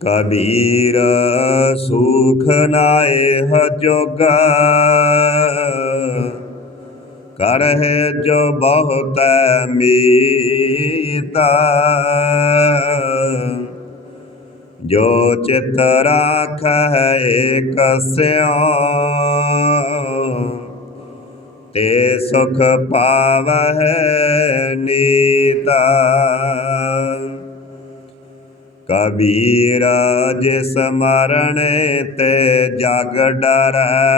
ਕਬੀਰ ਸੁਖ ਨਾਏ ਹਜੋਗਾ ਕਰਹਿ ਜੋ ਬਹੁਤੈ ਮੀਤਾ। ਜੋ ਚਿਤ ਰਾਖੈ ਏਕ ਸਿਉ, ਤੇ ਸੁਖ ਪਾਵਹਿ ਨੀਤਾ। ਕਬੀਰ ਜਿਸ ਮਰਣੇ ਤੇ ਜਗ ਡਰੈ।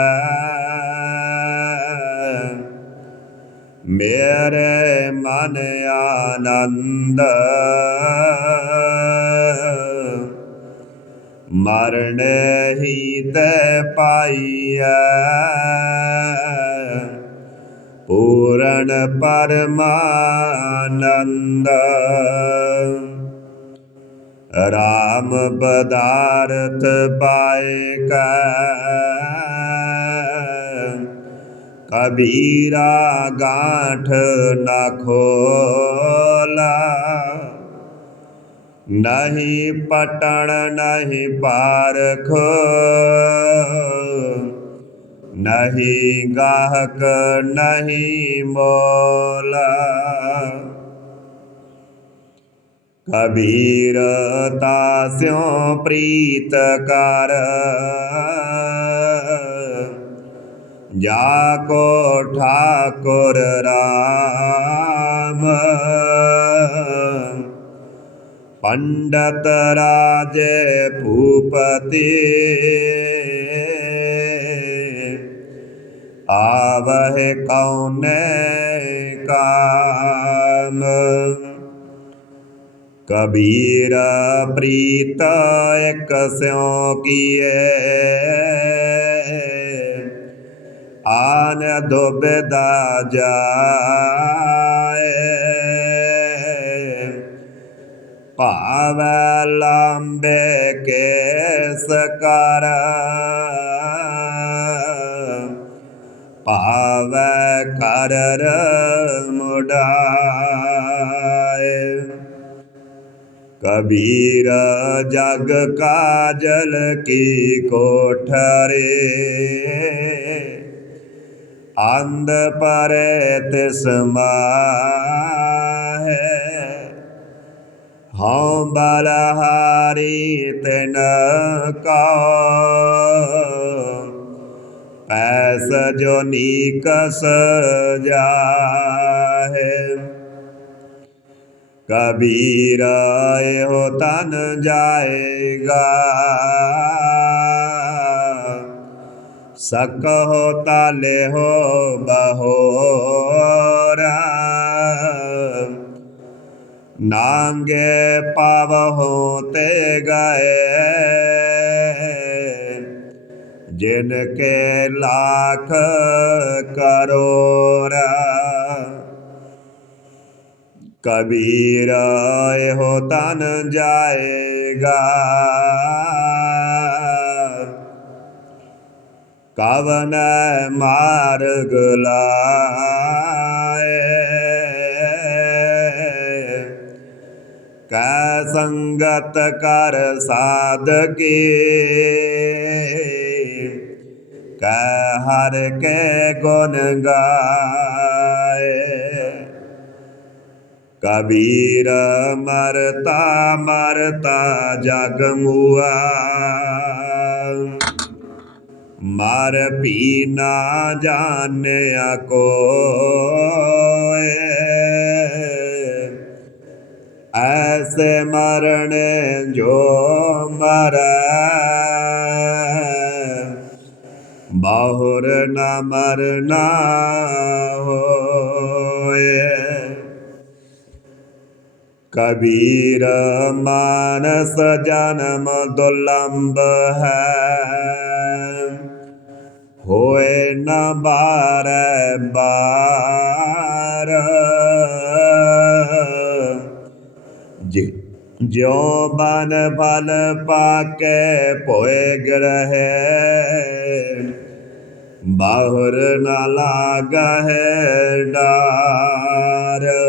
ਮੇਰੇ ਮਨ ਆਨੰਦ। ਮਰਨ ਹੀ ਤੇ ਪਾਈਐ। ਪੂਰਨ ਪਰਮਾਨੰਦ। ਰਾਮ ਬਦਾਰਥ ਪਾਏ ਕੈ ਕਬੀਰਾ ਗਾਂਠ ਨਾ ਖੋਲਾ। ਨਹੀਂ ਪਟਣ ਨਹੀਂ ਪਾਰਖ ਨਹੀਂ ਗਾਹਕ ਨਹੀਂ ਮੋਲਾ। ਕਬੀਰ ਤਾਸਿਓ ਪ੍ਰੀਤ ਕਰ। ਜਾ ਕੋ ਠਾਕੁਰ ਰਾਮ। ਪੰਡਤ ਰਾਜੇ ਭੂਪਤੀ। ਆਵਹਿ ਕਉਨੇ ਕਾਮ। ਕਬੀਰ ਪ੍ਰੀਤ ਇਕ ਸਿਉ ਕੀਏ। ਆਨ ਦੁਬਦਾ ਜਾਏ। ਭਾਵੈ ਲੰਬੇ ਕੇਸ ਕਰ। ਭਾਵੈ ਕਰ ਮੁਡਾਏ ਕਬੀਰ ਜਗ ਕਾਜਲ ਕੀ ਕੋਠਰੇ। ਅੰਧ ਪਰੇ ਤਿਸ ਮਾਹੇ ਹਉ ਬਲਹਾਰੀ ਤਿਨ ਕਉ। ਪੈਸ ਜੋ ਨੀਕਸ ਜਾਹੇ। ਕਬੀਰ ਇਹੋ ਤਨ ਜਾਏਗਾ। ਸਕਹੁ ਤਾਲੇ ਹੋ ਬਹੋਰਾ। ਨਾਂਗੇ ਪਾਵਹੁ ਤੇ ਗਏ। ਜਿਨ ਕੇ ਲਾਖ ਕਰੋੜਾ ਕਬੀਰ ਇਹੋ ਤਨ ਜਾਏਗਾ। ਕਵਨ ਮਾਰਗ ਲਾਏ। ਕੈ ਸੰਗਤ ਕਰ ਸਾਧਕੀ। ਕੈ ਹਰ ਕੇ ਗੁਣ ਗਾਏ। ਕਬੀਰ ਮਰਤਾ ਮਰਤਾ ਜਗ ਮੁਆ। ਮਰ ਪੀ ਨਾ ਜਾਣਿਆ ਕੋਏ। ਐਸੇ ਮਰਨ ਜੋ ਮਰੈ। ਬਾਹੁਰ ਨਾ ਮਰਨਾ ਹੋਏ। ਕਬੀਰ ਮਾਨਸ ਜਨਮ ਦੁਲੰਭ ਹੈ। ਹੋਏ ਨਾ ਬਾਰੈ ਬਾਰ। ਜੀ ਜਿਉ ਬਨ ਫਲ ਪਾਕੇ ਭੋਏ ਗ੍ਰਹਿ। ਬਾਹੁਰ ਨ ਲਾਗਹਿ ਡਾਰ।